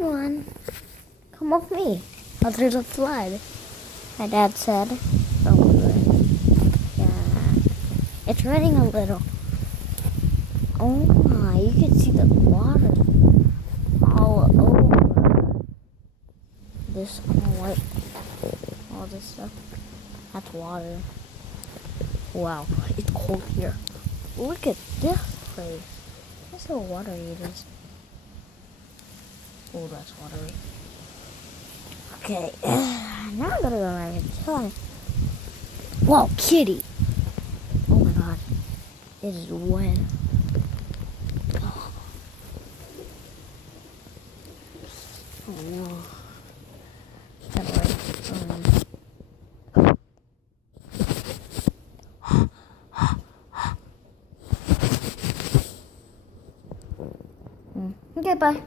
everyone, come with me. Oh, there's a slide. My dad said. Oh, yeah. It's raining a little. Oh my, you can see the water all over this white, all this stuff. That's water. Wow, it's cold here. Look at this place. That's how watery it is. Oh, that's watery. Okay, now I'm gonna go right inside. Whoa, kitty! Oh my god, it is wet. Oh no. Anyway, okay, bye.